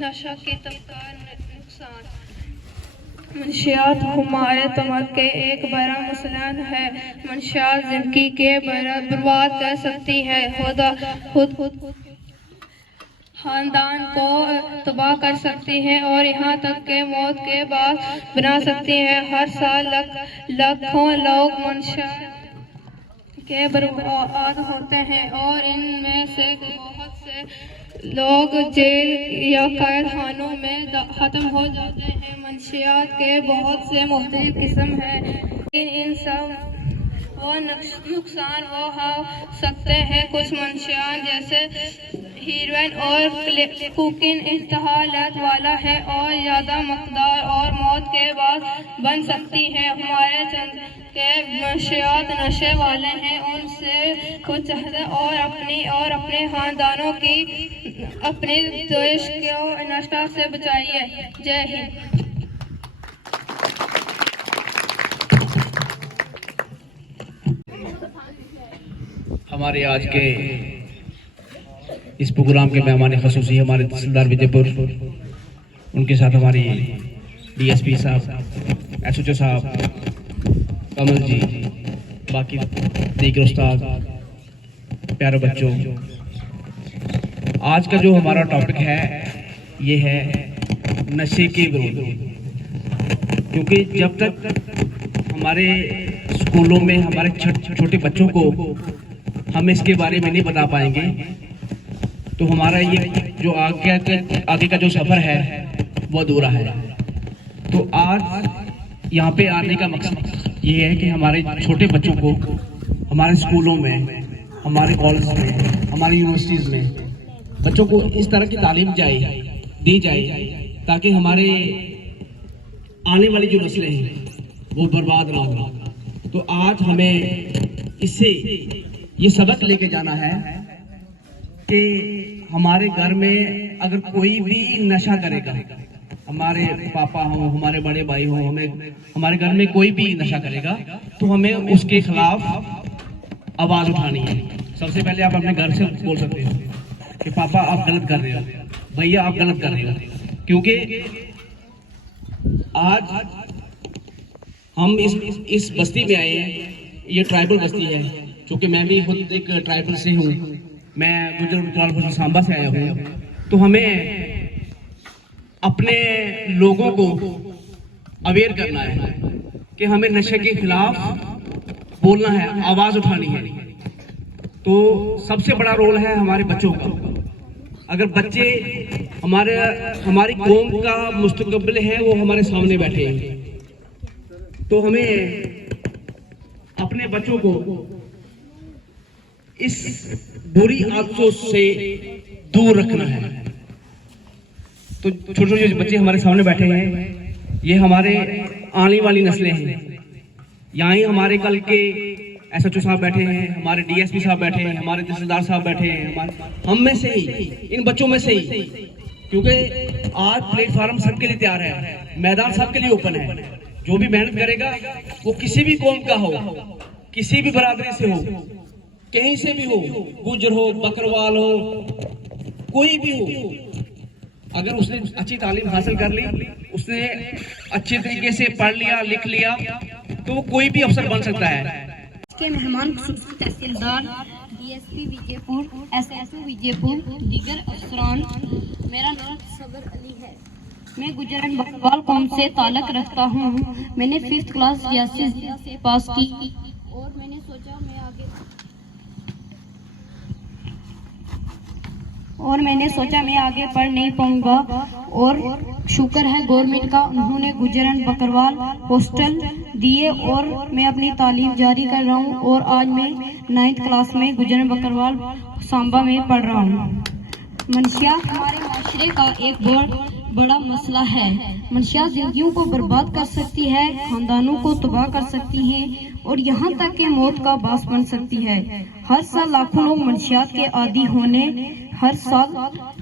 नशा की तबकार नुकसान। मंशियात हमारे तमक के एक बड़ा मसला है। मंशियात जिंदगी के बर्बाद कर सकती है, खुद खानदान को तबाह कर सकती है और यहाँ तक के मौत के बाद बना सकती है। हर साल लाखों लोग मंशियात के बर्बाद होते हैं और इनमें से बहुत से लोग जेल या कैद खानों में ख़त्म हो जाते हैं। मंशियात के बहुत से मुख्तलिफ किस्म हैं, इन सब वो नुकसान वो हो सकते हैं। कुछ मंशियात जैसे हीरोइन और कोकीन इंतहा लत वाला है और ज़्यादा मकदार और मौत के बाद बन सकती है। हमारे चंद के मंशियात नशे वाले हैं, उनसे खुद चाहते और अपने खानदानों की अपने देश को नशा से बचाइए। जय हिंद। हमारे आज के इस प्रोग्राम के मेहमान ख़ुसूसी हमारे तहसीलदार विजयपुर, उनके साथ हमारी डीएसपी साहब, एसएचओ साहब, कमल जी, बाकी दीगर उस्ताद, प्यारे बच्चों। आज का जो हमारा टॉपिक है ये है नशे के विरोध। क्योंकि जब तक हमारे स्कूलों में हमारे छोटे बच्चों को हम इसके बारे में नहीं बता पाएंगे तो हमारा ये जो आगे का जो सफ़र है वो अधूरा है। तो आज यहाँ पे आने का मकसद ये है कि हमारे छोटे बच्चों को हमारे स्कूलों में, हमारे कॉलेज में, हमारी यूनिवर्सिटीज़ में बच्चों को इस तरह की तालीम दी जाए ताकि हमारे आने वाली जो नस्लें हैं वो बर्बाद ना हो। तो आज हमें इससे ये सबक लेके जाना है कि हमारे घर में अगर कोई भी नशा करेगा, हमारे पापा हो, हमारे बड़े भाई हो, हमारे घर में कोई भी नशा करेगा तो हमें उसके खिलाफ आवाज उठानी है। सबसे पहले आप अपने घर से बोल सकते हो कि पापा आप गलत कर रहे हो, भैया आप गलत कर रहे हो। क्योंकि आज हम इस बस्ती में आए हैं, ये ट्राइबल बस्ती है। क्योंकि मैं भी खुद एक ट्राइबल से हूँ, मैं गुजर सांबा से आया हूँ। तो हमें अपने लोगों को अवेयर करना है कि हमें नशे के खिलाफ बोलना है, आवाज उठानी है। तो सबसे बड़ा रोल है हमारे बच्चों का। अगर बच्चे हमारी कौम का मुस्तकबिल है, वो हमारे सामने बैठे हैं, तो हमें अपने बच्चों को इस बुरी आदतों से दूर रखना है। तो छोटे छोटे बच्चे हमारे सामने बैठे हैं, ये हमारे आने वाली नस्लें हैं। यहाँ ही हमारे कल के एसएचओ साहब बैठे हैं, हमारे डीएसपी साहब बैठे हैं, हमारे तहसीलदार साहब बैठे हैं, हम में से ही, इन बच्चों में से ही। क्योंकि आज प्लेटफार्म सबके लिए तैयार है, मैदान सबके लिए ओपन है। जो भी मेहनत करेगा वो किसी भी कौम का हो, किसी भी बरादरी से हो, कहीं से भी हो, गुजर हो, बकरवाल हो, कोई भी हो, अगर उसने अच्छी तालीम हासिल कर ली, उसने अच्छे तरीके से पढ़ लिया, लिख लिया, तो वो कोई भी अफसर बन सकता है। के मेहमान तहसीलदार, डीएसपी विजयपुर, एसएचओ विजयपुर, दीगर अफसरान, मेरा नाम सबर अली है। मैं गुजरन बकरवाल कौम से ताल्लुक़ रखता हूँ। मैंने 5th क्लास रियासी से पास की और मैंने सोचा मैं आगे पढ़ नहीं पाऊंगा। और शुक्र है गवर्नमेंट का, उन्होंने गुजरन बकरवाल हॉस्टल दिए और मैं अपनी तालीम जारी कर रहा हूँ। और आज मैं 9th क्लास में गुजरन बकरवाल सांबा में पढ़ रहा हूँ। मंशियात हमारे माशरे का एक बड़ा मसला है। मंशियात जिंदगियों को बर्बाद कर सकती है, खानदानों को तबाह कर सकती हैं और यहाँ तक कि मौत का बास बन सकती है। हर साल लाखों लोग मंशियात के आदी होने हर साल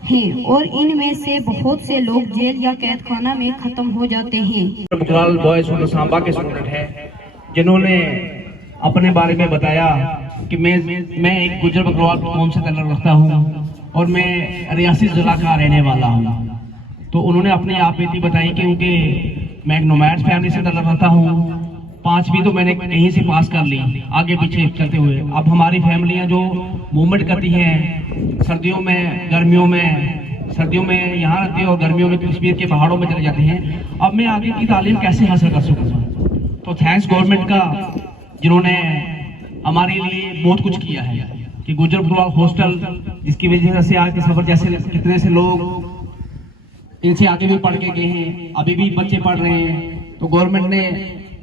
हैं और इनमें से बहुत से लोग जेल या कैद खाना में खत्म हो जाते हैं। बॉयज सांबा के स्टूडेंट हैं जिन्होंने अपने बारे में बताया कि मैं एक गुजर बकरवाल कौम से ताल्लुक़ रखता हूँ और मैं रियासी जिला का रहने वाला हूँ। तो उन्होंने अपनी आप बीती बताई क्योंकि मैं एक नोमैड्स फैमिली से रहता हूँ, 5वीं तो मैंने यहीं से पास कर ली आगे पीछे करते हुए। अब हमारी फैमिलियाँ जो मूवमेंट करती हैं सर्दियों में गर्मियों में, सर्दियों में यहाँ रहती है और गर्मियों में कश्मीर के पहाड़ों में चले जाते हैं। अब मैं आगे की तालीम कैसे हासिल कर सकूँ? तो थैंक्स गवर्नमेंट का जिन्होंने हमारे लिए बहुत कुछ किया है कि गुजर बकरवाल हॉस्टल, जिसकी वजह से आज के सफर जैसे कितने से लोग इनसे आगे भी पढ़ के गए हैं, अभी भी बच्चे पढ़ रहे हैं। तो गवर्नमेंट ने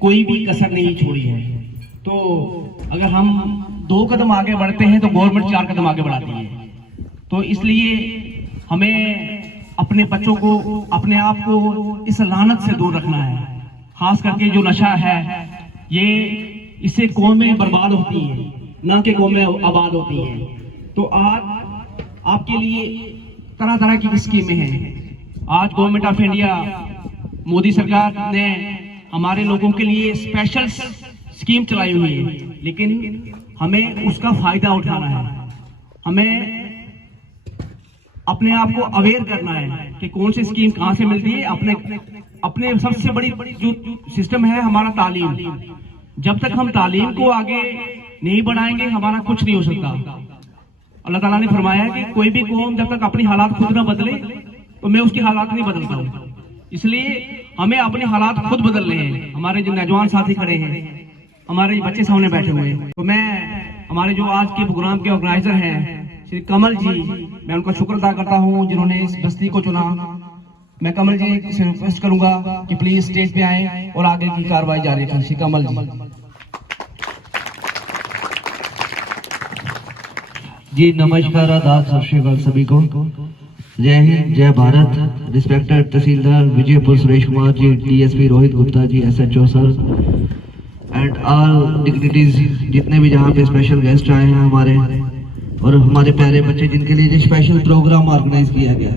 कोई भी कसर नहीं छोड़ी है। तो अगर हम 2 कदम आगे बढ़ते हैं तो गवर्नमेंट 4 कदम आगे बढ़ाती है। तो इसलिए हमें अपने बच्चों को, अपने आप को इस लानत से दूर रखना है। खास करके जो नशा है, ये इससे कौमें बर्बाद होती हैं, ना कि कौमें आबाद होती हैं। तो आज आपके लिए तरह तरह की स्कीमें हैं। आज गवर्नमेंट ऑफ इंडिया, मोदी सरकार ने हमारे लोगों के लिए स्पेशल स्कीम चलाई हुई है, लेकिन हमें उसका फायदा उठाना है। हमें अपने आप को अवेयर करना है कि कौन सी स्कीम कहां से मिलती है। अपने सबसे बड़ी जो सिस्टम है हमारा तालीम। जब तक हम तालीम को आगे नहीं बढ़ाएंगे हमारा कुछ नहीं हो सकता। अल्लाह ताला ने फरमाया कि कोई भी कौम जब तक अपनी हालात खुद ना बदले तो मैं उसकी हालात नहीं बदलता हूँ। इसलिए हमें अपने हालात खुद बदलने हैं। हमारे जो नौजवान साथी खड़े हैं, हमारे बच्चे सामने बैठे हुए हैं, तो मैं हमारे जो आज के प्रोग्राम के ऑर्गेनाइजर हैं श्री कमल जी, मैं उनका शुक्र अदा करता हूँ जिन्होंने इस बस्ती को चुना। मैं कमल जी से रिक्वेस्ट करूंगा कि प्लीज स्टेज पे आए और आगे की कार्रवाई जारी रखें। श्री कमल जी नमस्कार, आदाब, सत श्री अकाल सभी को। जय हिंद, जय Bharat. Respected tehsildar Vijaypur Suresh Kumar ji, DSP Rohit Gupta ji, SHO sir and all dignitaries, जितने भी जहाँ पे स्पेशल गेस्ट आए हैं हमारे, और हमारे प्यारे बच्चे जिनके लिए जो स्पेशल प्रोग्राम ऑर्गेनाइज किया गया।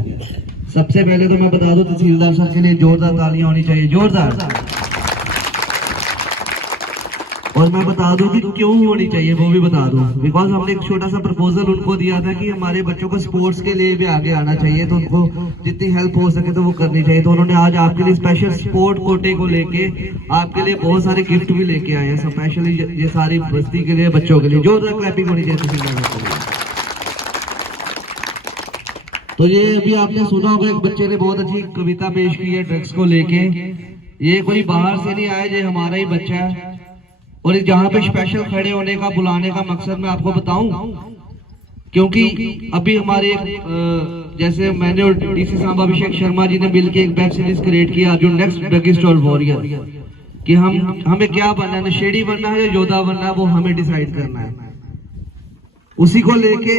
सबसे पहले तो मैं बता दूं तहसीलदार सर के लिए जोरदार तालियां होनी चाहिए, जोरदार। और मैं बता दूं कि क्यों होनी चाहिए वो भी बता दूं। बिकॉज हमने एक छोटा सा प्रपोजल उनको दिया था कि हमारे बच्चों को स्पोर्ट्स के लिए भी आगे आना चाहिए, तो उनको जितनी हेल्प हो सके तो वो करनी चाहिए। तो उन्होंने आज आपके लिए स्पेशल स्पोर्ट कोटे को लेके आपके लिए बहुत सारे गिफ्ट भी लेके आए हैं, स्पेशली ये सारी बस्ती के लिए, बच्चों के लिए। जोरदार क्लैपिंग होनी चाहिए तहसीलदार। तो ये अभी आपने सुना होगा, एक बच्चे ने बहुत अच्छी कविता पेश की है ड्रग्स को लेके। ये कोई बाहर से नहीं आया, ये हमारा ही बच्चा है। और जहाँ पे स्पेशल खड़े होने का, बुलाने का मकसद मैं आपको बताऊं, क्योंकि अभी हमारे जैसे मैंने और डीसी साहब अभिषेक शर्मा जी ने मिलकर एक वेब सीरीज क्रिएट किया जो नेक्स्ट ड्रगिस्ट और वॉरियर, कि हमें क्या बनना है, नशेड़ी बनना है या योद्धा बनना है, वो हमें डिसाइड करना है। उसी को लेके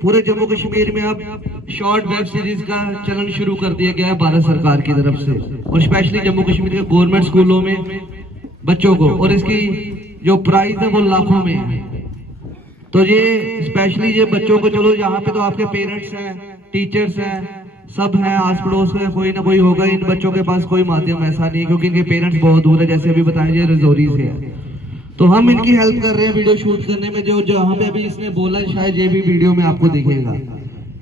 पूरे जम्मू कश्मीर में अब शॉर्ट वेब सीरीज का चलन शुरू कर दिया गया है भारत सरकार की तरफ से, और स्पेशली जम्मू कश्मीर के गवर्नमेंट स्कूलों में बच्चों को, और इसकी जो प्राइस है वो लाखों में है। तो ये स्पेशली ये बच्चों को, चलो यहाँ पे तो आपके पेरेंट्स हैं, टीचर्स हैं, सब हैं, आस पड़ोस में कोई ना कोई होगा। इन बच्चों के पास कोई माध्यम ऐसा नहीं है क्योंकि इनके पेरेंट्स बहुत दूर है, जैसे अभी बताया जाए रजौरी से है। तो हम इनकी हेल्प कर रहे हैं वीडियो शूट करने में। जो जहाँ पे अभी इसने बोला शायद ये भी वीडियो में आपको दिखेगा,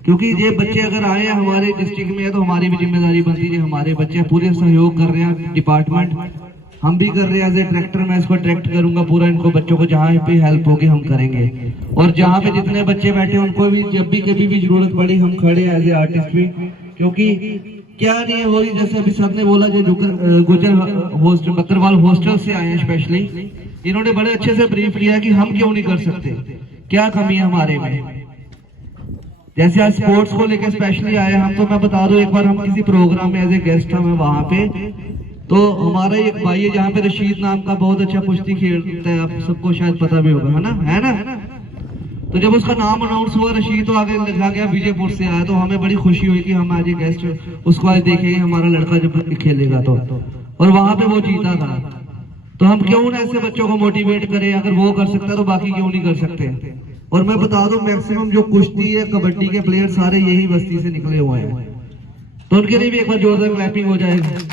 क्योंकि ये बच्चे अगर आए हैं हमारे डिस्ट्रिक्ट में है तो हमारी भी जिम्मेदारी बनती है। हमारे बच्चे पूरे सहयोग कर रहे हैं, डिपार्टमेंट हम भी कर रहे हैं। एज ए डायरेक्टर मैं इसको डायरेक्ट करूंगा पूरा, इनको बच्चों को जहाँ पे हेल्प होगी हम करेंगे। और जहाँ पे जितने बच्चे बैठे उनको भी जब भी कभी भी जरूरत पड़ी हम खड़े हैं एज ए आर्टिस्ट भी, क्योंकि क्या नहीं है वही जैसे अभी सर ने बोला जो गुजर बकरवाल हॉस्टल से आए हैं स्पेशली, इन्होंने बड़े अच्छे से ब्रीफ लिया कि हम क्यों नहीं कर सकते, क्या कमी है हमारे में। जैसे आज स्पोर्ट्स को लेकर स्पेशली आए हम, तो मैं बता दूं एक बार हम किसी प्रोग्राम में एज ए गेस्ट था मैं वहां पे, तो हमारा एक भाई है जहाँ पे रशीद नाम का बहुत अच्छा कुश्ती खेलता है, आप सबको शायद पता भी होगा, है ना। तो जब उसका नाम अनाउंस हुआ रशीद, तो आगे लिखा गया विजयपुर से आया, तो हमें बड़ी खुशी हुई कि हम आज गेस्ट उसको आज देखेंगे हमारा लड़का जब खेलेगा तो। और वहां पे वो जीता था। तो हम क्यों ना ऐसे बच्चों को मोटिवेट करें, अगर वो कर सकता है तो बाकी क्यों नहीं कर सकते। और मैं बता दूं मैक्सिमम जो कुश्ती है कबड्डी के प्लेयर सारे यही बस्ती से निकले हुए हैं, तो उनके लिए भी एक बार जोरदार क्लैपिंग हो जाएगी।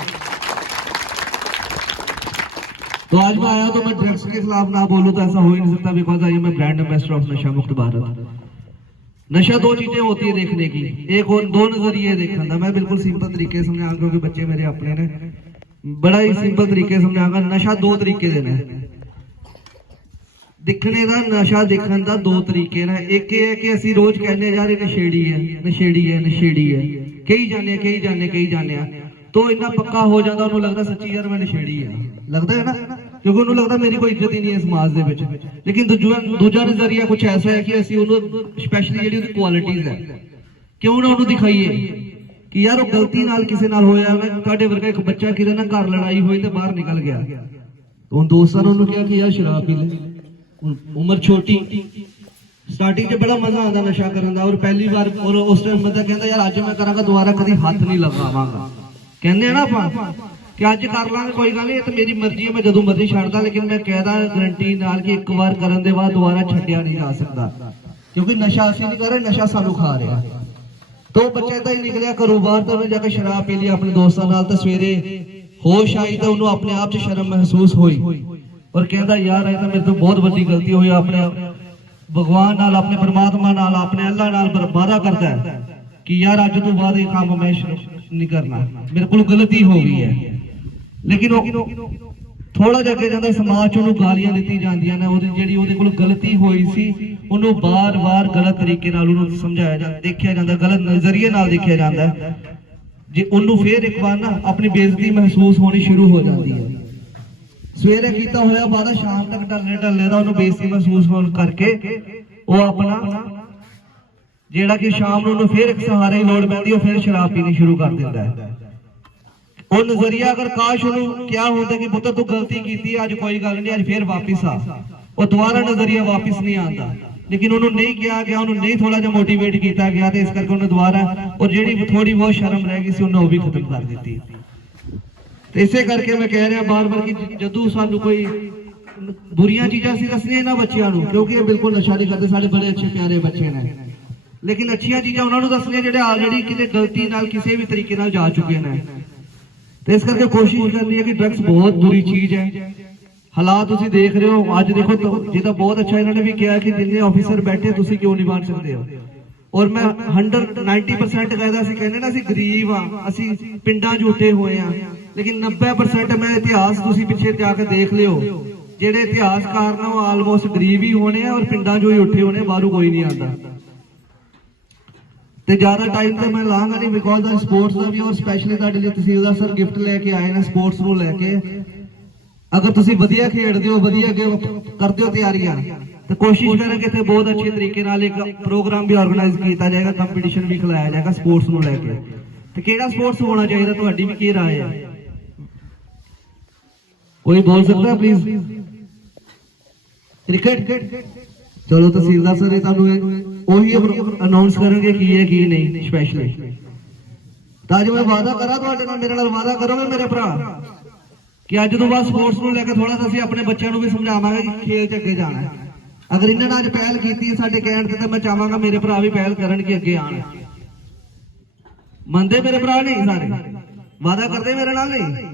तो आज मैं आया तो मैं ड्रग्स के खिलाफ ना बोलूं तो ऐसा हो ही नहीं सकता, because I am brand ambassador of नशा मुक्त भारत। नशा दो चीजें होती है देखने की, एक और दो नजरिए देखने का। मैं बिल्कुल सिंपल तरीके से समझाऊंगा क्योंकि बच्चे मेरे अपने ने, बड़ा ही सिंपल तरीके से समझाऊंगा। नशा दो तरीके दे ने दिखने का, नशा दिखने का दो तरीके ने। एक ये है कि असि रोज कहने यार ये नशेड़ी है, नशेड़ी है, नशेड़ी है, कई जाने कई जाने कई जाने, तो इतना पक्का हो जाता, उन्होंने लगता सच्ची यार मैं नशेड़ी है, लगता है ना, क्योंकि उन्होंने लगता मेरी कोई इज्जत ही नहीं है समाज दे विच। लेकिन दूजा नजरिया कुछ ऐसा है कि असि उन्होंने स्पैशली ਜਿਹੜੀ ਉਹਦੀ ਕੁਆਲਿਟੀਜ਼ ਹੈ ਕਿਉਂ ਨਾ ਉਹਨੂੰ ਦਿਖਾਈਏ ਕਿ ਯਾਰ ਉਹ ਗਲਤੀ ਨਾਲ ਕਿਸੇ ਨਾਲ ਹੋਇਆ ਹੈ। ਤੁਹਾਡੇ ਵਰਗਾ ਇੱਕ ਬੱਚਾ ਕਿਤੇ ਨਾ ਘਰ ਲੜਾਈ ਹੋਈ ਤੇ ਬਾਹਰ ਨਿਕਲ ਗਿਆ, ਹੁਣ ਦੋਸਤਾਂ ਨੇ ਉਹਨੂੰ ਕਿਹਾ ਕਿ ਯਾਰ ਸ਼ਰਾਬ ਪੀ ਲੈ, ਉਮਰ ਛੋਟੀ, ਸਟਾਰਟਿੰਗ 'ਚ ਬੜਾ ਮਜ਼ਾ ਆਉਂਦਾ ਨਸ਼ਾ ਕਰਨ ਦਾ, ਔਰ ਪਹਿਲੀ ਵਾਰ ਔਰ ਉਸ ਟਾਈਮ ਬੰਦਾ ਕਹਿੰਦਾ ਯਾਰ ਅੱਜ ਮੈਂ ਕਰਾਂਗਾ, ਦੁਬਾਰਾ ਕਦੀ ਹੱਥ ਨਹੀਂ ਲਗਾਵਾਂਗਾ। ਕਹਿੰਦੇ ਆ ਨਾ ਆਪਾਂ ਕਿ ਅੱਜ ਕਰ ਲਾਂਗੇ ਕੋਈ ਗੱਲ ਨਹੀਂ, ਇਹ ਤਾਂ ਮੇਰੀ ਮਰਜ਼ੀ ਹੈ, ਮੈਂ ਜਦੋਂ ਮਰਜ਼ੀ ਛੱਡਦਾ, ਲੇਕਿਨ ਮੈਂ ਕਹਿਦਾ ਗਰੰਟੀ ਨਾਲ ਕਿ ਇੱਕ ਵਾਰ ਕਰਨ ਦੇ ਬਾਅਦ ਦੁਬਾਰਾ ਛੱਡਿਆ ਨਹੀਂ ਜਾ ਸਕਦਾ, ਕਿਉਂਕਿ ਨਸ਼ਾ ਅਸੀਂ ਨਹੀਂ ਕਰ ਰਹੇ, ਨਸ਼ਾ ਸਾਨੂੰ ਖਾ ਰਿਹਾ। तो बच्चा इदा ही निकलिया घरों बाहर, तो उन्हें जाकर शराब पी ली अपने दोस्तों नाल, तो सवेरे होश आई तो उन्होंने अपने आप च शर्म महसूस हुई और कहता यार ये तो मेरे तो बहुत बड़ी गलती हुई, अपने भगवान नाल, अपने परमात्मा नाल, अपने अल्लाह नाल वादा करता है कि यार अज तो बाद ये काम मैं नहीं करना, मेरे को गलती हो गई है। लेकिन थोड़ा जिहा अगे जांदा समाज च उन्होंने गालियां दित्ती जांदियां ने, ओहदी जिहड़ी ओहदे कोल गलती होई सी उन्होंने बार बार गलत तरीके नाल उन्होंने समझाया जाता, देखिया जाता, गलत नजरिए नाल देखिया जाता है। जे उन्होंने फिर एक बार ना अपनी बेइज्जती महसूस होनी शुरू हो जाती है, सवेरे कीता होया बाद शाम तक ढलने ढलने दा उन्होंने बेइज्जती महसूस होने करके वो अपना जेड़ा कि शाम नूं उन्होंने फिर एक सहारे की लोड़ पैंदी, वो फिर शराब पीनी शुरू कर दिंदा है। वो नजरिया अगर काश उन्होंने क्या होता कि पुत्र तू गलती की अज कोई गल नहीं, अज फिर वापिस आ, वो दोबारा नजरिया वापिस नहीं आता, लेकिन उन्होंने नहीं किया गया, उन्होंने नहीं थोड़ा जिहा मोटिवेट किया गया, तो इस करके उन्होंने दोबारा और जी थोड़ी बहुत शर्म रह गई सी उन्हें वो भी खत्म कर दी। तो इसे करके मैं कह रहा बार बार कि जदों सानू कोई बुरियां चीज़ां असीं दसनियां इन्हां बच्चियां नूं, क्योंकि ये बिल्कुल नशा नहीं करते, साडे बड़े अच्छे प्यारे बच्चे ने, लेकिन अच्छियां चीज़ां उन्हां नूं दसनियां जिहड़े ऑलरेडी किते गलती नाल किसी भी तरीके नाल जा चुके हैं। तो इस करके कोशिश करनी है कि ड्रग्स बहुत बुरी चीज है। हालात तुसीं देख रहे हो, अज देखो तो जिहदा बहुत अच्छा इन्होंने भी कहा कि जिन्ने ऑफिसर बैठे तुसीं क्यों नहीं बन सकते हो, और मैं 190% कहदा सी, कहने ना असीं गरीब हाँ, असीं पिंडां 'च उठे हुए हैं, लेकिन 90% मैं इतिहास तुसीं पिछे जाके देख लियो, जिहड़े इतिहासकार ने वो आलमोस्ट गरीब ही होने हैं और पिंडां 'चों ही उठे होने, बाहरों कोई नहीं आता। तो ज्यादा टाइम तो मैं लांगा नहीं, बिकॉज स्पोर्ट्स का भी और स्पैशली तुहाडे लई तहसीलदार सर गिफ्ट लेके आए ने स्पोर्ट्स को लेके। अगर तुसीं वधिया खेडदे हो, वधिया अगे करदे हो तैयारियां, तो कोशिश करें कि बहुत अच्छे तरीके नाल एक प्रोग्राम भी ऑर्गेनाइज किया जाएगा, कंपीटिशन भी खिलाया जाएगा स्पोर्ट्स को लेके। तो केड़ा स्पोर्ट्स होना चाहिए, तुहाडी भी की राय है, कोई बोल सकता है प्लीज? क्रिकेट? चलो तहसीलदार सर वही अनाउंस करेंगे की है की नहीं स्पेशली। तो अज मैं वादा करा तुहाडे नाल, मेरे नाल वादा करोगे मेरे भरा कि अज तो बाद स्पोर्ट्स को लेकर थोड़ा सा अपने बच्चों को भी समझावांगे कि खेल च अगे जाना है। अगर इन्होंने अज पहल की साडे कहण ते, मैं चाहांगा मेरे भरा भी पहल करन कि अगे आण। मनदे मेरे भरा नहीं सारे? वादा करदे मेरे नाल? नहीं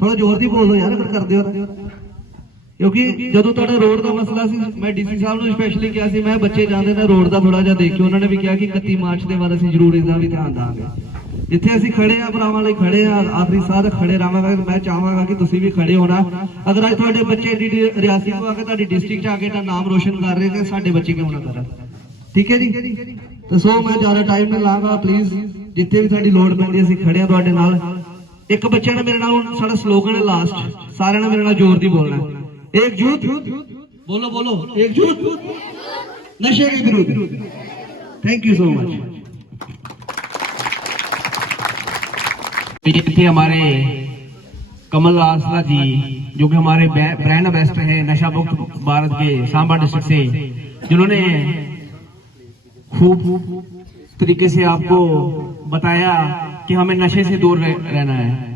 थोड़ा जोर दी बोलो यार अगर करदे हो, क्योंकि जदों तुहाडा रोड का मसला सी, मैं डीसी साहब ने स्पेशली कहा सी, मैं बच्चे जाते ने रोड का थोड़ा जिहा देखियो, उन्होंने भी कहा कि 31 मार्च के बाद असीं जरूर इसदा भी ध्यान देंगे। जिथे असीं खड़े आ भरावां लई खड़े आ, आखिरी साह तक खड़े रहांगे। मैं चाहांगा कि तुसीं भी खड़े होना। अगर अज तुहाडे बच्चे रियासी को आके तुहाडी डिस्ट्रिक्ट आके दा नाम रोशन कर रहे हैं, साडे बच्चे क्यों ना करन? ठीक है जी। तो सो मैं ज्यादा टाइम नहीं लांगा, प्लीज जिथे भी साडी लोड़ पैंदी असीं खड़े आ तुहाडे नाल। एक बच्चे ने मेरे नाल, साडा स्लोगन है लास्ट, सारे ने मेरे नाल जोर दी बोलना है, एकजुट, बोलो बोलो, एकजुट नशे के विरुद्ध। Thank you so much. थे हमारे कमल आसरा जी, जो कि हमारे ब्रांड एम्बेसडर हैं नशा मुक्त भारत के सांबा डिस्ट्रिक्ट से, जिन्होंने खूब तरीके से आपको बताया कि हमें नशे से दूर रहना है।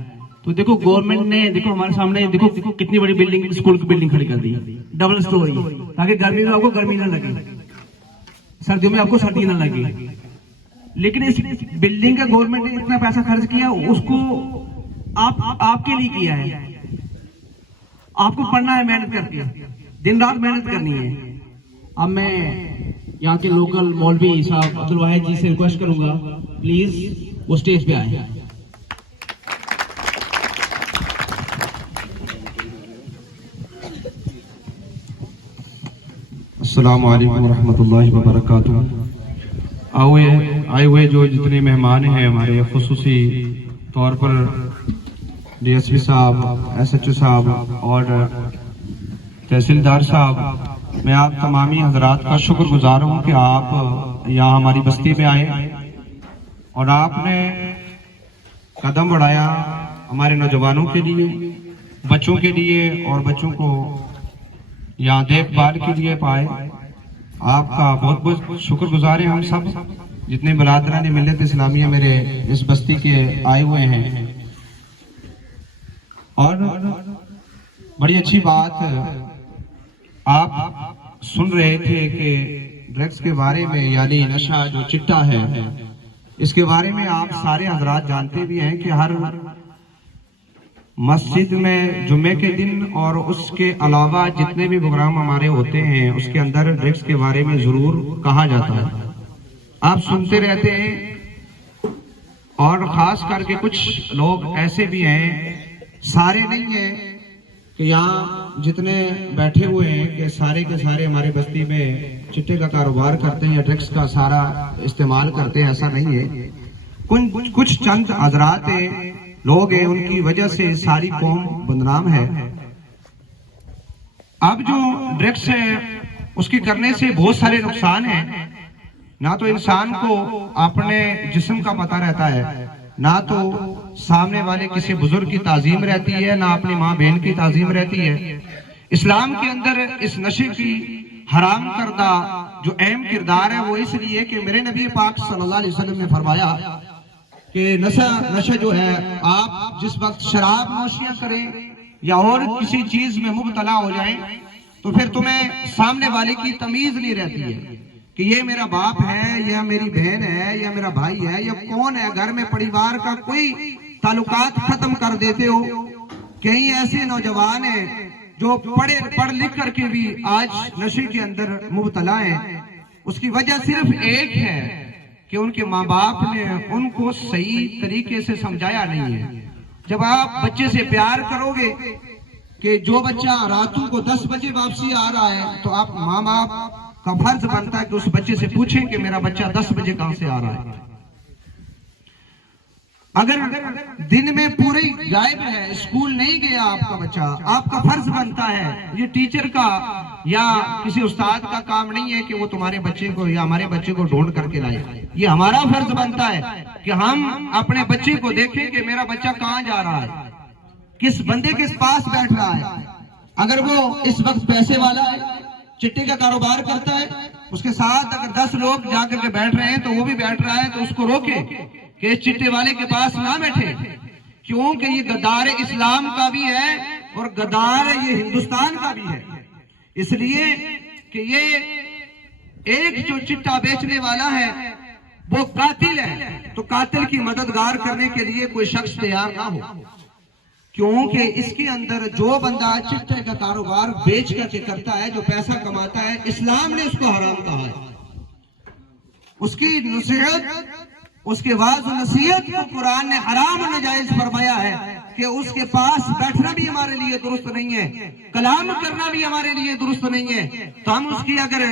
तो देखो गवर्नमेंट ने देखो हमारे सामने देखो कितनी बड़ी बिल्डिंग, स्कूल की बिल्डिंग खड़ी कर दी, डबल स्टोरी, ताकि गर्मी में आपको गर्मी ना लगे, सर्दियों में आपको सर्दी ना लगे। लेकिन इस बिल्डिंग का गवर्नमेंट ने इतना पैसा खर्च किया, उसको आपके लिए किया है। आपको पढ़ना है मेहनत करके, दिन रात मेहनत करनी है। अब मैं यहाँ के लोकल मौलवी साहब अब्दुल वाहिद जी से रिक्वेस्ट करूंगा प्लीज वो स्टेज पे आए। अस्सलामु अलैकुम रहमतुल्लाहि व बरकातुहू। आए हुए जो जितने मेहमान हैं हमारे, खुसूसी तौर पर डीएसपी साहब, एसएचओ साहब और तहसीलदार साहब, मैं आप तमामी हजरात का शुक्रगुजार हूँ कि आप यहाँ हमारी बस्ती में आए और आपने कदम बढ़ाया हमारे नौजवानों के लिए, बच्चों के लिए, और बच्चों को यहाँ देखभाल के लिए पाए। आपका बहुत बहुत शुक्रगुजार हैं हम सब, जितने बरादरान मिल्लत इस्लामिया मेरे इस बस्ती के आए हुए हैं। और बड़ी अच्छी बात आप सुन रहे थे कि ड्रग्स के बारे में, यानी नशा जो चिट्टा है, इसके बारे में आप सारे हजरात जानते भी हैं कि हर मस्जिद में जुम्मे के दिन और उसके अलावा जितने भी प्रोग्राम हमारे होते हैं उसके अंदर ड्रग्स के बारे में जरूर कहा जाता है। आप सुनते रहते हैं। और खास करके कुछ लोग ऐसे भी हैं, सारे नहीं हैं कि यहाँ जितने बैठे हुए हैं कि सारे के सारे हमारे बस्ती में चिट्टे का कारोबार करते हैं या ड्रग्स का सारा इस्तेमाल करते हैं, ऐसा नहीं है। कुछ चंद हजरात लोग हैं, उनकी वजह से सारी कौम बदनाम है। अब जो ड्रग्स है उसके करने से बहुत सारे नुकसान हैं। ना तो इंसान को अपने जिस्म का पता रहता है, ना तो सामने वाले किसी बुजुर्ग की ताजीम रहती है, ना अपनी माँ बहन की ताजीम रहती है। इस्लाम के अंदर इस नशे की हराम करदा जो अहम किरदार है वो इसलिए कि मेरे नबी पाक सल्लल्लाहु अलैहि वसल्लम ने फरमाया कि नशा जो है, आप जिस वक्त शराब नोशियां करें या और किसी चीज में मुब्तला हो जाएं तो फिर तुम्हें सामने वाले की तमीज नहीं रहती है कि ये मेरा बाप है या मेरी बहन है या मेरा भाई है या कौन है। घर में परिवार का कोई ताल्लुकात खत्म कर देते हो। कई ऐसे नौजवान हैं जो पढ़ लिख करके भी आज नशे के अंदर मुब्तला हैं। उसकी वजह सिर्फ एक है कि उनके माँ बाप ने उनको सही तरीके से समझाया नहीं है। जब आप बच्चे से प्यार करोगे कि जो बच्चा रातों को 10 बजे वापसी आ रहा है तो आप माँ बाप का फर्ज बनता है कि उस बच्चे से पूछें कि मेरा बच्चा 10 बजे कहां से आ रहा है। अगर दिन में पूरे गायब है, स्कूल नहीं गया आपका बच्चा, आपका फर्ज बनता है, ये टीचर का या किसी उस्ताद का काम नहीं है कि वो तुम्हारे बच्चे को या हमारे बच्चे को ढूंढ करके लाए। ये हमारा फर्ज बनता है कि हम अपने बच्चे को देखें कि मेरा बच्चा कहां जा रहा है, किस बंदे के पास बैठ रहा है। अगर वो इस वक्त पैसे वाला है, चिट्टे का कारोबार करता है, उसके साथ अगर 10 लोग जाकर के बैठ रहे हैं तो वो भी बैठ रहा है, तो उसको रोके कि इस चिट्टे वाले के पास ना बैठे, क्योंकि ये गद्दार इस्लाम का भी है और गद्दार ये हिंदुस्तान का भी है। इसलिए कि ये एक जो चिट्टा बेचने वाला है वो कातिल है, तो कातिल की मददगार करने के लिए कोई शख्स तैयार ना हो, क्योंकि इसके अंदर जो बंदा चिट्टे का कारोबार बेच करके करता है, जो पैसा कमाता है, इस्लाम ने उसको हराम कहा है। उसकी नसीहत, उसके वाज नसीहत को कुरान ने हराम और नाजायज फरमाया है कि उसके पास बैठना भी हमारे लिए दुरुस्त नहीं है, कलाम करना भी हमारे लिए दुरुस्त नहीं है। तो हम उसकी अगर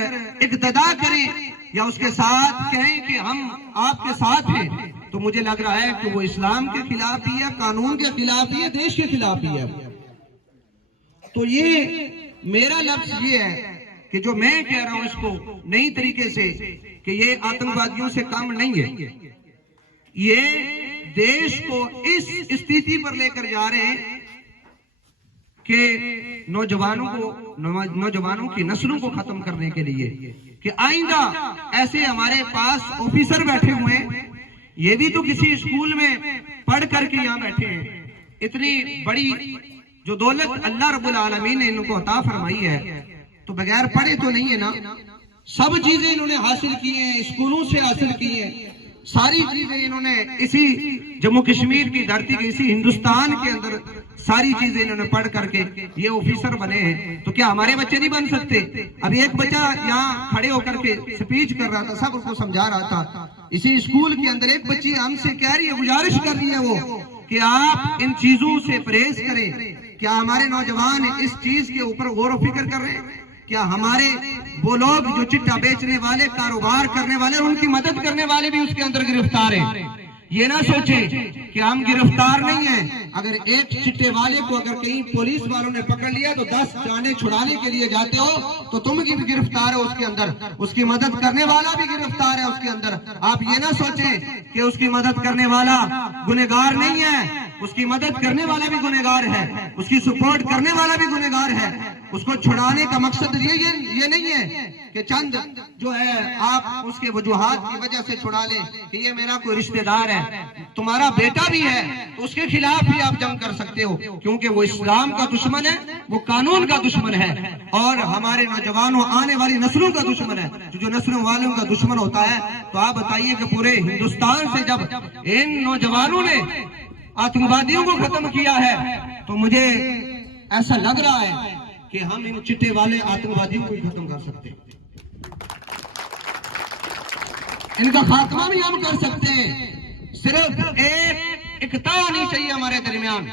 इक्तदा करें या उसके साथ कहें कि हम आपके साथ हैं, तो मुझे लग रहा है कि वो इस्लाम के खिलाफ ही है, कानून के खिलाफ ही है, देश के खिलाफ ही है। तो ये मेरा लफ्ज ये है कि जो मैं कह रहा हूं इसको नई तरीके से कि ये आतंकवादियों से कम नहीं है, ये देश को इस स्थिति पर लेकर जा रहे हैं कि नौजवानों की नस्लों को खत्म करने के लिए कि आइंदा ऐसे हमारे पास ऑफिसर बैठे हुए हैं, ये भी तो किसी स्कूल में पढ़ करके यहाँ बैठे हैं। इतनी बड़ी जो दौलत अल्लाह रब्बुल आलमीन ने इनको अता फरमाई है, तो बगैर पढ़े तो नहीं है ना, सब चीजें इन्होंने हासिल की हैं, स्कूलों से हासिल की हैं। सारी चीजें इन्होंने इसी जम्मू कश्मीर की धरती के इसी हिंदुस्तान के अंदर सारी चीजें इन्होंने पढ़ करके ये ऑफिसर बने हैं। तो क्या हमारे बच्चे नहीं बन सकते? अभी एक बच्चा यहाँ खड़े होकर के स्पीच कर रहा था, सब उसको समझा रहा था। इसी स्कूल के अंदर एक बच्ची हमसे कह रही है, गुजारिश कर रही है वो कि आप इन चीजों से परहेज करें। क्या हमारे नौजवान इस चीज के ऊपर गौर फिक्र कर रहे हैं? क्या हमारे वो लोग जो चिट्टा बेचने वाले, कारोबार करने वाले, उनकी मदद करने वाले भी उसके अंदर गिरफ्तार हैं? ये ना सोचे कि हम गिरफ्तार नहीं हैं। अगर एक चिट्टे वाले को अगर कहीं पुलिस वालों ने पकड़ लिया तो 10 जाने छुड़ाने के लिए जाते हो तो तुम भी गिरफ्तार हो उसके अंदर, उसकी मदद करने वाला भी गिरफ्तार है उसके अंदर। आप ये ना सोचें कि उसकी मदद करने वाला गुनहगार नहीं है, उसकी मदद करने वाला भी गुनहगार है, उसकी सपोर्ट करने वाला भी गुनहगार है। उसको छुड़ाने का मकसद ये नहीं है कि चंद जो है आप उसके वजूहात की वजह से छुड़ा ले कि ये मेरा कोई रिश्तेदार है। तुम्हारा बेटा भी है तो उसके खिलाफ भी आप जंग कर सकते हो, क्योंकि वो इस्लाम का दुश्मन है, वो कानून का दुश्मन है और हमारे नौजवानों, आने वाली नस्लों का दुश्मन है। जो नस्लों वालों का दुश्मन होता है, तो आप बताइए कि पूरे हिंदुस्तान से जब इन नौजवानों ने आतंकवादियों को खत्म किया है तो मुझे ऐसा लग रहा है कि हम इन चिट्टे वाले आतंकवादियों को ही खत्म कर सकते हैं। इनका खात्मा भी हम कर सकते हैं। सिर्फ एकता आनी चाहिए हमारे दरमियान।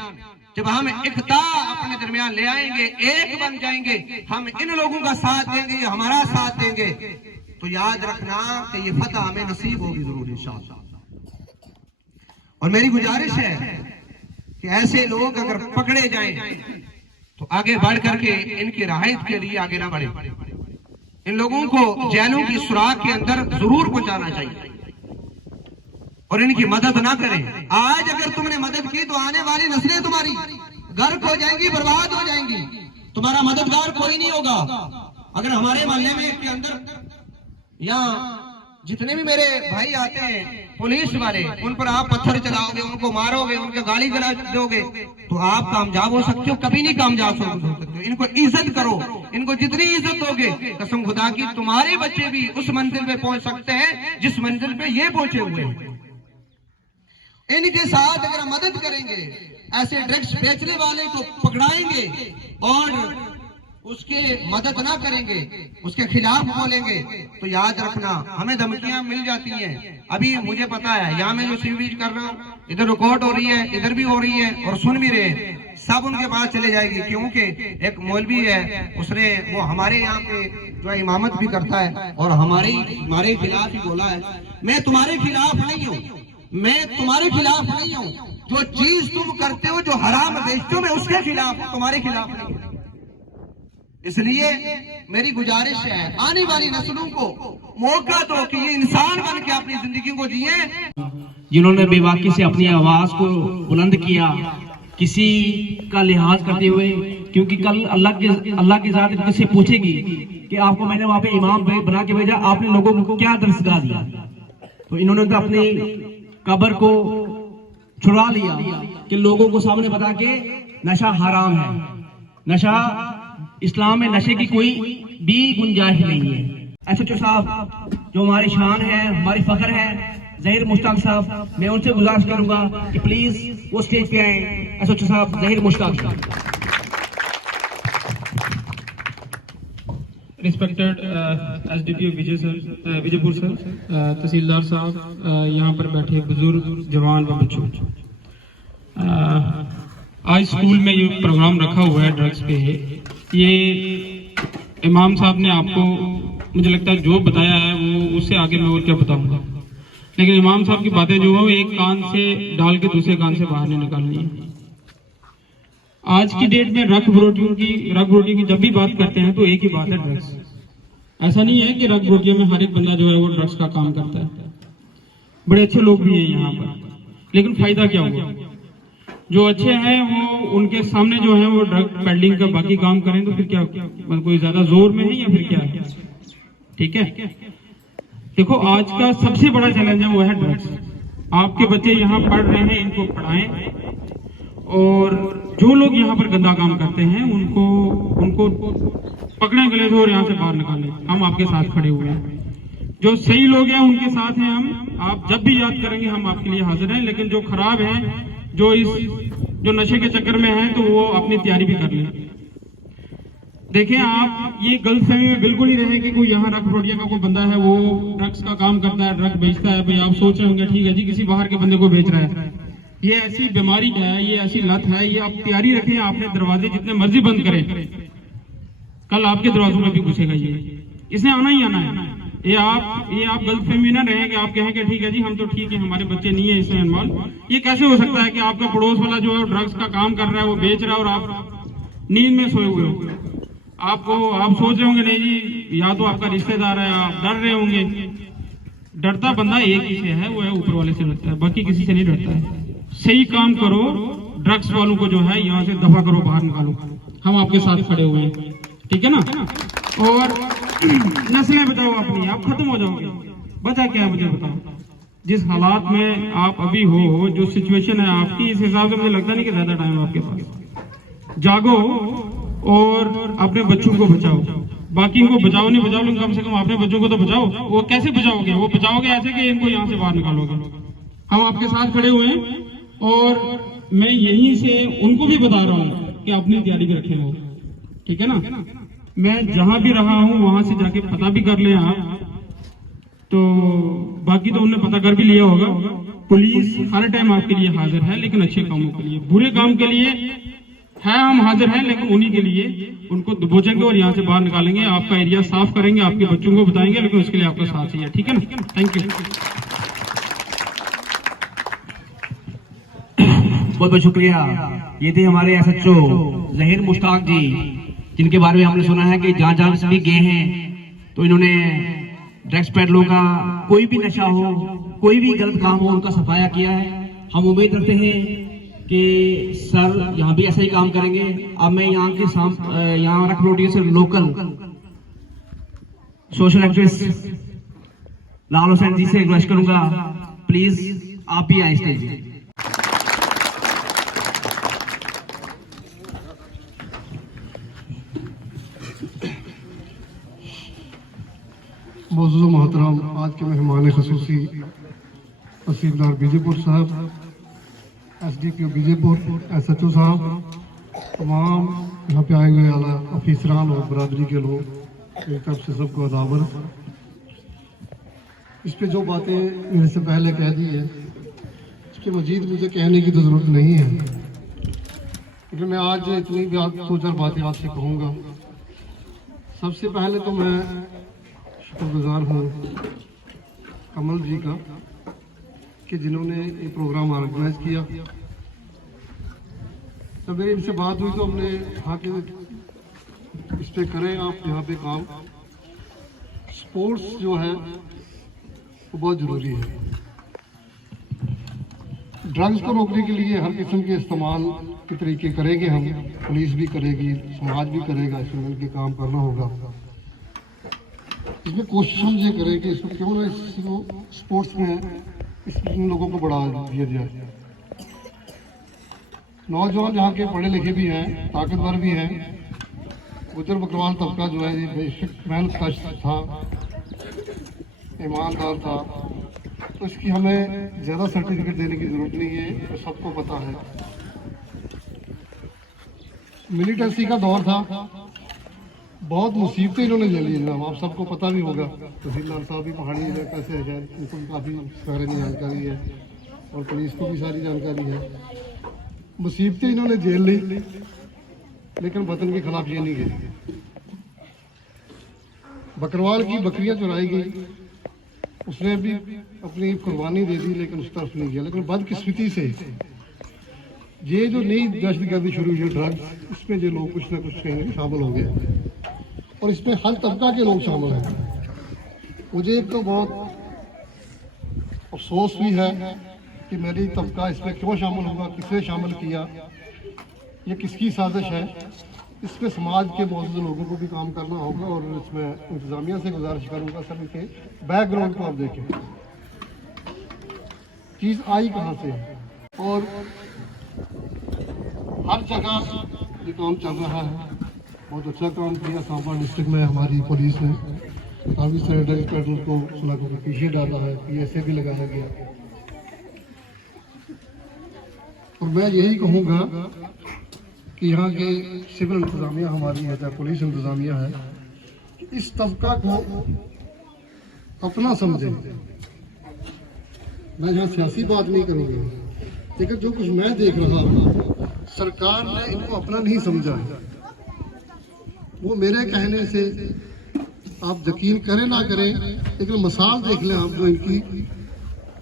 जब हम एकता अपने दरमियान ले आएंगे, एक बन जाएंगे, हम इन लोगों का साथ देंगे, हमारा साथ देंगे, तो याद रखना कि ये फतह हमें नसीब होगी जरूर इंशाअल्लाह। और मेरी गुजारिश है कि ऐसे लोग अगर पकड़े जाएं तो आगे बढ़ करके इनकी राहत के लिए आगे ना बढ़े। इन लोगों को जेलों की सुराख के अंदर जरूर पहुंचाना चाहिए और इनकी मदद ना करें। आज अगर तुमने मदद की तो आने वाली नस्लें तुम्हारी गर्क हो जाएंगी, बर्बाद हो जाएंगी, तुम्हारा मददगार कोई नहीं होगा। अगर हमारे मोहल्ले में के अंदर या जितने भी मेरे भाई आते हैं पुलिस वाले, उन पर आप पत्थर चलाओगे, उनको मारोगे, उनके गाली गलौज दोगे तो आप कामयाब हो सकते हो? कभी नहीं कामयाब हो सकते हो। इनको इज्जत करो, इनको जितनी इज्जत दोगे कसम खुदा की तुम्हारे बच्चे भी उस मंजिल पे पहुंच सकते हैं जिस मंजिल पे ये पहुंचे हुए हैं। इनके साथ अगर मदद करेंगे, ऐसे ड्रग्स बेचने वाले को पकड़ाएंगे और उसके मदद ना करेंगे, उसके खिलाफ बोलेंगे, तो याद रखना हमें धमकियां मिल जाती हैं। अभी मुझे पता है यहाँ में जो स्पीच कर रहा हूँ, इधर रिकॉर्ड हो रही है, इधर भी हो रही है और सुन भी रहे हैं, सब उनके पास चले जाएगी। क्योंकि एक मौलवी है, उसने वो हमारे यहाँ पे जो है इमामत भी करता है और हमारे खिलाफ ही बोला है। मैं तुम्हारे खिलाफ नहीं हूँ, मैं तुम्हारे खिलाफ नहीं हूँ। जो चीज तुम करते हो, जो हराम बेचते हो, मैं उसके खिलाफ हूँ, तुम्हारे खिलाफ नहीं हूँ। इसलिए मेरी गुजारिश है आने वाली नस्लों को मौका दो कि ये इंसान बन के अपनी जिंदगी को जिए। जिन्होंने बेबाकी से अपनी आवाज को बुलंद किया, किसी का लिहाज करते हुए, क्योंकि कल अल्लाह की जात किससे पूछेगी कि आपको मैंने वहां पे इमाम बना के भेजा, आपने लोगों को क्या दरसगाह दिया? तो इन्होंने तो अपनी कब्र को छुड़ा लिया कि लोगों को सामने बता के नशा हराम है, नशा इस्लाम में नशे की कोई भी गुंजाइश नहीं है। एसएचओ साहब जो हमारी शान है, हमारी फख्र है, ज़हीर मुश्ताक साहब, मैं उनसे गुजारिश करूंगा कि प्लीज वो स्टेज पे आए। एसएचओ साहब ज़हीर मुश्ताक साहब। रिस्पेक्टेड एसडीपीओ विजयपुर सर, तहसीलदार साहब, यहाँ पर बैठे बुजुर्ग, जवान व बच्चों, आज स्कूल में ये प्रोग्राम रखा हुआ है ड्रग्स पे है। ये इमाम साहब ने आपको मुझे लगता है जो बताया है वो उससे आगे मैं और क्या बताऊंगा, लेकिन इमाम साहब की बातें जो है वो एक कान से डाल के दूसरे कान से बाहर नहीं निकालनी है। आज की डेट में रग रोटी की जब भी बात करते हैं तो एक ही बात है ड्रग्स। ऐसा नहीं है कि रग रोटियों में हर एक बंदा जो है वो ड्रग्स का काम करता है, बड़े अच्छे लोग भी हैं यहाँ पर, लेकिन फायदा क्या हुआ? जो अच्छे हैं वो उनके सामने जो है वो ड्रग पेडलिंग का बाकी काम करें तो फिर क्या, मतलब कोई ज्यादा जोर में है या फिर क्या है? ठीक है, देखो आज का सबसे बड़ा चैलेंज है वो है ड्रग्स। आपके बच्चे यहाँ पढ़ रहे हैं, इनको पढ़ाएं और जो लोग यहाँ पर गंदा काम करते हैं उनको पकड़े गले से और यहाँ से बाहर निकालें। हम आपके साथ खड़े हुए हैं, जो सही लोग हैं उनके साथ हैं हम। आप जब भी याद करेंगे हम आपके लिए हाजिर हैं। लेकिन जो खराब हैं, जो नशे के चक्कर में हैं, तो वो अपनी तैयारी भी कर लें। देखें, आप ये गलतफहमी में बिल्कुल ही रहे कि कोई यहाँ रखरोटिया का कोई बंदा है, वो ड्रग्स का काम करता है, ड्रग बेचता है। भाई आप सोच रहे होंगे ठीक है जी, किसी बाहर के बंदे को बेच रहा है। ये ऐसी बीमारी है, ये ऐसी लत है, ये आप तैयारी रखें। आपने दरवाजे जितने मर्जी बंद करें, कल आपके दरवाजों में भी घुसेगा ये, इसने आना ही आना है। ये आप गलतफहमी ना रहे कि आप कहें कि ठीक है जी हम तो ठीक है, हमारे बच्चे नहीं है इसमें इन्वॉल्व। ये कैसे हो सकता है कि आपका पड़ोस वाला जो है ड्रग्स का काम कर रहा है, वो बेच रहा है, और आप नींद में सोए हुए हो। आप सोच रहे होंगे नहीं जी, या तो आपका रिश्तेदार है, आप डर रहे होंगे। डरता बंदा एक ही से है, वो है ऊपर वाले से डरता है, बाकी किसी से नहीं डरता है। सही काम करो, ड्रग्स वालों को जो है यहाँ से दफा करो, बाहर निकालो। हम आपके साथ खड़े हुए हैं, ठीक है ना। और नस्लें बचाओ अपनी, आप खत्म हो जाओगे। बचा क्या है मुझे बताओ। जिस हालात में आप अभी हो, जो सिचुएशन है आपकी, इस हिसाब से मुझे लगता नहीं कि ज्यादा टाइम आपके पास। जागो और अपने बच्चों को बचाओ। बाकी को बचाओ नहीं बचाओ, लेकिन कम से कम अपने बच्चों को तो बचाओ। वो कैसे बचाओगे? वो बचाओगे ऐसे कि इनको यहाँ से बाहर निकालोगे। हम आपके साथ खड़े हुए हैं, और मैं यहीं से उनको भी बता रहा हूँ कि अपनी तैयारी भी रखें वो, ठीक है ना। मैं जहां भी रहा हूं वहां से जाके पता भी कर लें आप, तो बाकी तो उन्होंने पता कर भी लिया होगा। पुलिस हर टाइम आपके लिए हाजिर है, लेकिन अच्छे कामों के लिए। बुरे काम के लिए है हम हाजिर हैं, लेकिन उन्हीं के लिए उनको दबोचेंगे और यहाँ से बाहर निकालेंगे। आपका एरिया साफ करेंगे, आपके बच्चों को बताएंगे, लेकिन उसके लिए आपका साथ चाहिए, ठीक है ना। थैंक यू, बहुत बहुत शुक्रिया। ये थे हमारे SHO जहीर मुश्ताक जी, जिनके बारे में हमने सुना है कि जहाँ जहाँ भी गए हैं तो इन्होंने ड्रग्स पेडलों का, कोई भी नशा हो, कोई भी गलत काम हो, उनका सफाया किया है। हम उम्मीद रखते हैं कि सर यहाँ भी ऐसा ही काम करेंगे। अब मैं यहाँ रखरोटिया से लोकल सोशल एक्टिविस्ट लाल हुसैन जी से रिक्वेस्ट करूंगा, प्लीज आप भी आए स्टेज पे। मौजूद मोहतरम, आज के मेहमान खसूसी तहसीलदार बीजेपुर साहब, SDPO बीजेपुर, SHO साहब, तमाम यहाँ पे आए हुए आला अफीसरान और बरादरी के लोग, मेरी तरफ से सबको अदावर। इस पे जो बातें मेरे से पहले कह दी है, इसके मजीद मुझे कहने की तो ज़रूरत नहीं है, लेकिन मैं आज इतनी दो चार बातें आपसे कहूँगा। सबसे पहले तो मैं शुक्रगुजार हूँ कमल जी का कि जिन्होंने ये प्रोग्राम ऑर्गेनाइज किया। जब मेरी इनसे बात हुई तो हमने कहा कि इस पे करें आप यहाँ पे काम। स्पोर्ट्स जो है वो बहुत ज़रूरी है। ड्रग्स को रोकने के लिए हर किस्म के इस्तेमाल के तरीके करेंगे हम, पुलिस भी करेगी, समाज भी करेगा, इसमें मिल के काम करना होगा। इसमें कोशिश हम ये करें कि इसमें क्यों ना इसको स्पोर्ट्स में इन लोगों को बढ़ावा दिया जाए। नौजवान यहाँ के पढ़े लिखे भी हैं, ताकतवर भी हैं। गुजर बकरवाल तबका जो है ये बेशक मेहनत कश था, ईमानदार था, तो इसकी हमें ज़्यादा सर्टिफिकेट देने की ज़रूरत नहीं है, तो सबको पता है। मिलिटेंसी का दौर था, बहुत मुसीबतें इन्होंने झेली जनाब, आप सबको पता भी होगा। तहसीलदार साहब भी पहाड़ी इलाका से है, उनको भी काफ़ी सारे की जानकारी है, और पुलिस को भी सारी जानकारी है। मुसीबतें इन्होंने झेल ली, लेकिन वतन के खिलाफ ये नहीं गए। बकरवाल की बकरियां चुराई गई, उसने भी अपनी कुर्बानी दे दी, लेकिन उस तरफ नहीं गया। लेकिन बदकिस्मती से ये जो नई दहशतगर्दी शुरू हुई ड्रग्स, इसमें जो लोग कुछ ना कुछ कहीं शामिल हो गए, और इसमें हर तबका के लोग शामिल हैं। मुझे एक तो बहुत अफसोस भी है कि मेरी तबका इसमें क्यों शामिल हुआ, किसने शामिल किया, ये किसकी साजिश है। इसमें समाज के मौजूद लोगों को भी काम करना होगा, और इसमें इंतजामिया से गुजारिश करूँगा सर इनके बैकग्राउंड को आप देखें, चीज़ आई कहाँ से है। और हर जगह ये काम चल रहा है, बहुत अच्छा काम किया सांबा डिस्ट्रिक्ट में हमारी पुलिस ने। काफ़ी सारे ड्रग्स पेट्रोल को सलाखों के पीछे डाला है, PSA भी लगाया गया। और मैं यही कहूँगा कि यहाँ के सिविल इंतज़ामिया हमारी है, चाहे पुलिस इंतज़ामिया है, इस तबका को अपना समझे। मैं यहाँ सियासी बात नहीं करूँगा, लेकिन जो कुछ मैं देख रहा हूँ, सरकार ने इनको अपना नहीं समझा है। वो मेरे कहने से आप यकीन करें ना करें, लेकिन मिसाल देख लें आप जो इनकी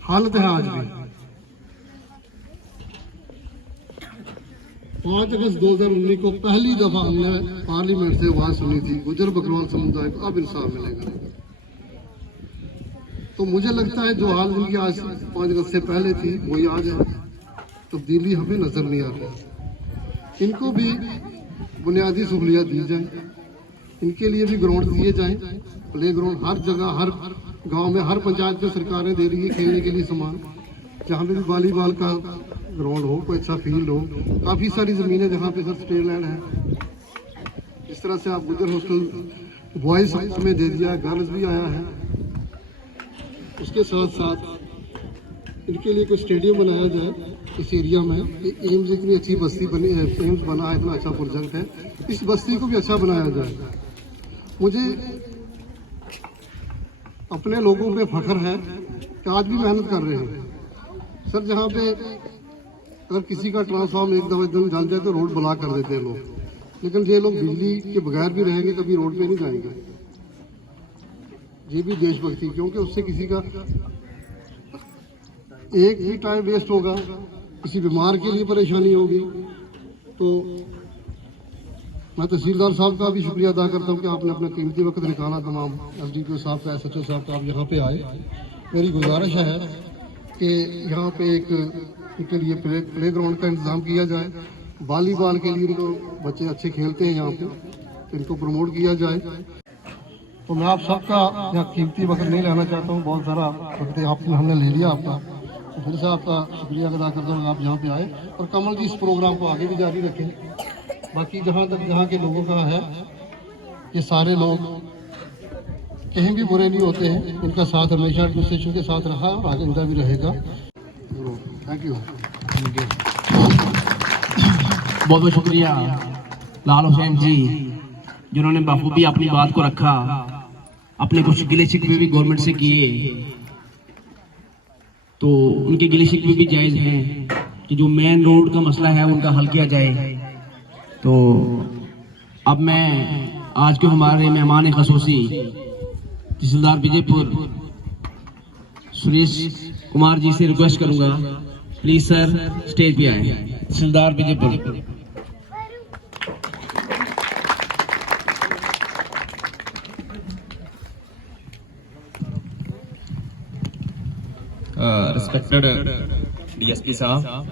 हालत है आज भी। 5 अगस्त 2019 को पहली दफा हमने पार्लियामेंट से आवाज सुनी थी, गुजर बकरवाल समुदाय को अब इंसाफ मिलेगा। तो मुझे लगता है जो हाल उनकी आज 5 अगस्त से पहले थी वही आज है। तब्दीली हमें नजर नहीं आ रही। इनको भी बुनियादी सहूलियात दी जाए, इनके लिए भी ग्राउंड दिए जाएं, प्ले ग्राउंड हर जगह, हर गांव में, हर पंचायत में सरकारें दे रही है खेलने के लिए सामान। जहाँ पे भी वॉलीबॉल का ग्राउंड हो, कोई अच्छा फील्ड हो, काफ़ी सारी ज़मीनें जहाँ पे सर स्टे लैंड है। इस तरह से आप गुजर हॉस्टल बॉयज़ में दे दिया, गर्ल्स भी आया है। उसके साथ साथ इनके लिए कोई स्टेडियम बनाया जाए इस एरिया में। एम्स इतनी अच्छी बस्ती बनी है, एम्स बना है, इतना अच्छा प्रोजेक्ट है, इस बस्ती को भी अच्छा बनाया जाए। मुझे अपने लोगों पे फख्र है कि आज भी मेहनत कर रहे हैं सर। जहाँ पे अगर किसी का ट्रांसफार्म एक दफा एकदम जल जाए तो रोड ब्लॉक कर देते हैं लोग, लेकिन ये लोग बिजली के बगैर भी रहेंगे, कभी रोड पे नहीं जाएंगे। ये भी देशभक्ति, क्योंकि उससे किसी का एक भी टाइम वेस्ट होगा, किसी बीमार के लिए परेशानी होगी। तो मैं तहसीलदार साहब का भी शुक्रिया अदा करता हूँ कि आपने अपना कीमती वक्त निकाला, तमाम SDPO साहब का, SHO साहब का, आप यहाँ पे आए। मेरी गुजारिश है कि यहाँ पे एक इनके लिए प्ले ग्राउंड का इंतज़ाम किया जाए। वॉलीबॉल के लिए इनको बच्चे अच्छे खेलते हैं यहाँ पे, तो इनको प्रमोट किया जाए। तो मैं आप सबका यहाँ कीमती वक्त नहीं लेना चाहता हूँ, बहुत सारा वक्त आपने हमने ले लिया आपका, तो फिर से आपका शुक्रिया अदा करता हूँ आप यहाँ पे आए। और कमल जी इस प्रोग्राम को आगे भी जारी रखें। बाकी जहाँ तक यहाँ के लोगों का है, ये सारे लोग कहीं भी बुरे नहीं होते हैं, इनका साथ हमेशा एडमिनिस्ट्रेशन के साथ रहा और आगे भी रहेगा। Thank you. बहुत बहुत शुक्रिया लाल हुसैन जी, जिन्होंने बखूबी अपनी बात को रखा, अपने कुछ गिले शिकवे भी गवर्नमेंट से किए। तो उनके गिले शिकवे भी जायज़ हैं कि जो मेन रोड का मसला है उनका हल किया जाए। तो अब मैं आज के हमारे मेहमान खसूसी तहसीलदार विजयपुर सुरेश कुमार जी से रिक्वेस्ट करूंगा, प्लीज सर स्टेज पे आए। तहसीलदार विजयपुर। रिस्पेक्टेड DSP साहब,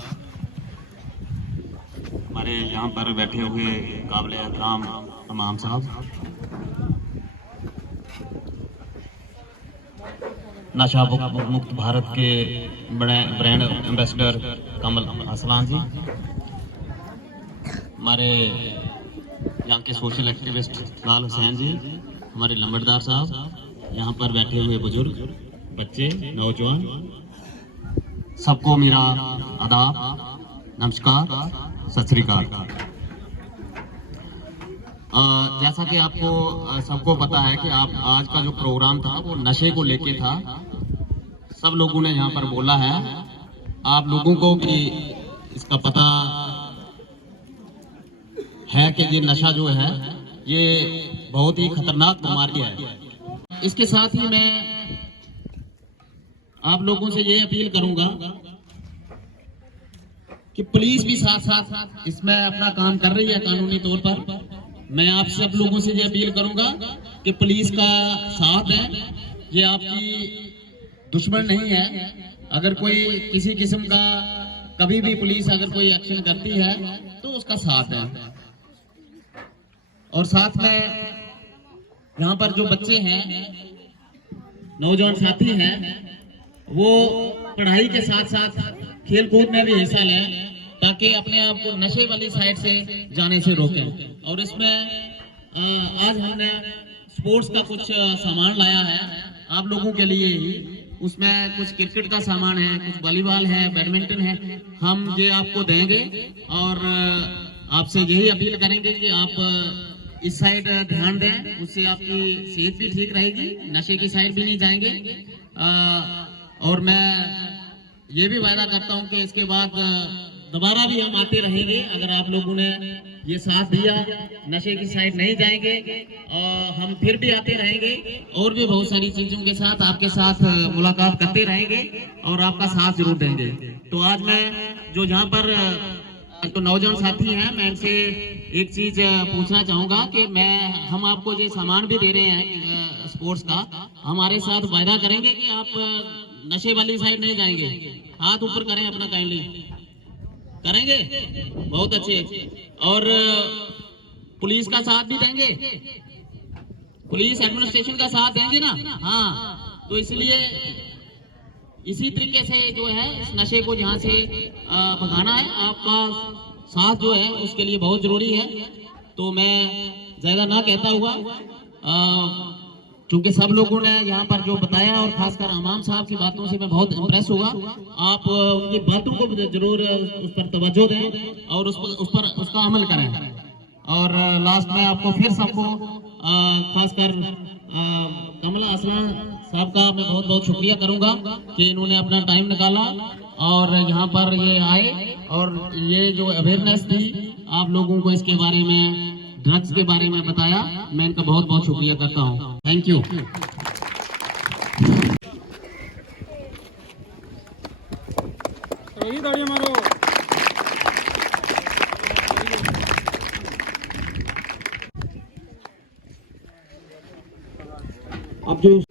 हमारे यहाँ पर बैठे हुए काबिल एहतराम तमाम साहब, नशा मुक्त भारत के ब्रांड एम्बेसडर कमल असलान जी, हमारे यहाँ के सोशल एक्टिविस्ट लाल हुसैन जी, हमारे लंबड़दार साहब, यहाँ पर बैठे हुए बुजुर्ग, बच्चे, नौजवान, सबको मेरा आदाब, नमस्कार, सत श्री अकाल। जैसा कि आपको सबको पता है कि आप आज का जो प्रोग्राम था वो नशे को लेके था। सब लोगों ने यहाँ पर बोला है, आप लोगों को भी इसका पता है कि ये नशा जो है ये बहुत ही खतरनाक बीमारी है। इसके साथ ही मैं आप लोगों से ये अपील करूंगा कि पुलिस भी साथ साथ इसमें अपना काम कर रही है कानूनी तौर पर। मैं आप सब लोगों से ये अपील करूंगा कि पुलिस का साथ है, ये आपकी दुश्मन नहीं है। अगर कोई किसी किस्म का कभी भी पुलिस अगर कोई एक्शन करती है तो उसका साथ है। और साथ में यहाँ पर जो बच्चे हैं, नौजवान साथी हैं, वो पढ़ाई के साथ साथ खेल कूद में भी हिस्सा लें ताकि अपने आप को नशे वाली साइड से जाने से रोकें। और इसमें आज हमने स्पोर्ट्स का कुछ सामान लाया है आप लोगों के लिए ही। उसमें कुछ क्रिकेट का सामान है, कुछ वॉलीबॉल है, बैडमिंटन है, हम ये आपको देंगे। और आपसे यही अपील करेंगे कि आप इस साइड ध्यान दें, उससे आपकी सेहत भी ठीक रहेगी, नशे की साइड भी नहीं जाएंगे। और मैं ये भी वायदा करता हूं कि इसके बाद दोबारा भी हम आते रहेंगे। अगर आप लोगों ने ये साथ दिया, नशे की साइड नहीं जाएंगे, और हम फिर भी आते रहेंगे और भी बहुत सारी चीजों के साथ आपके साथ मुलाकात करते रहेंगे और आपका साथ जरूर देंगे। तो आज मैं जो यहाँ पर तो नौजवान साथी हैं, मैं इनसे एक चीज पूछना चाहूंगा कि हम आपको जो सामान भी दे रहे हैं स्पोर्ट्स का, हमारे साथ वायदा करेंगे कि आप नशे वाली साइड नहीं जाएंगे। हाथ ऊपर करें अपना काइंडली, करेंगे? बहुत अच्छे। और पुलिस का साथ भी देंगे, पुलिस एडमिनिस्ट्रेशन का साथ देंगे ना? हाँ, तो इसलिए इसी तरीके से जो है इस नशे को जहाँ से भगाना है, आपका साथ जो है उसके लिए बहुत जरूरी है। तो मैं ज्यादा ना कहता हुआ, क्योंकि सब लोगों ने यहाँ पर जो बताया और खासकर इमाम साहब की बातों से मैं बहुत इम्प्रेस हुआ। आप उनकी बातों को जरूर उस पर तवज्जो दें और उसका अमल करें। और लास्ट में आपको फिर सबको खासकर कमला असलान साहब का मैं बहुत बहुत शुक्रिया करूंगा कि इन्होंने अपना टाइम निकाला और यहाँ पर ये आए और ये जो अवेयरनेस दी आप लोगों को इसके बारे में, ड्रग्स के बारे में बताया। मैं इनका बहुत बहुत शुक्रिया करता हूँ। Thank you. अब जो